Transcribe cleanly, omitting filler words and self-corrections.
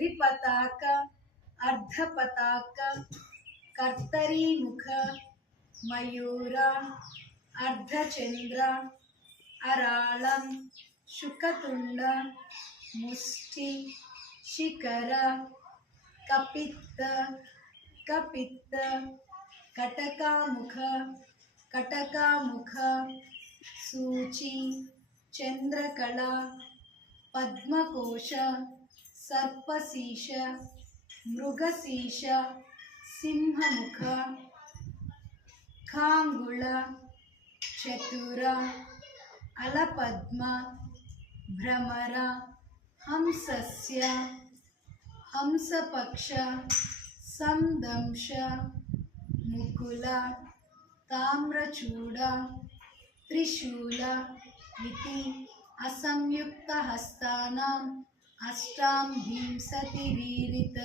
त्रिपताक अर्धपताक कर्तरीमुख मयूर अर्धचंद्र अराळं शुकतुंड मुष्टि शिखर कपित्त कपित्त कटकामुख कटकामुख सूची चंद्रकला पद्मकोश सर्पशीष मृगशीष सिंहमुख खांगुल चतुर अलपद्म भ्रमर हंसस्य हंसपक्ष संदंश मुकुल ताम्रचूड त्रिशूल इति असंयुक्तहस्तानाम् अष्टां विंशतिरीरित।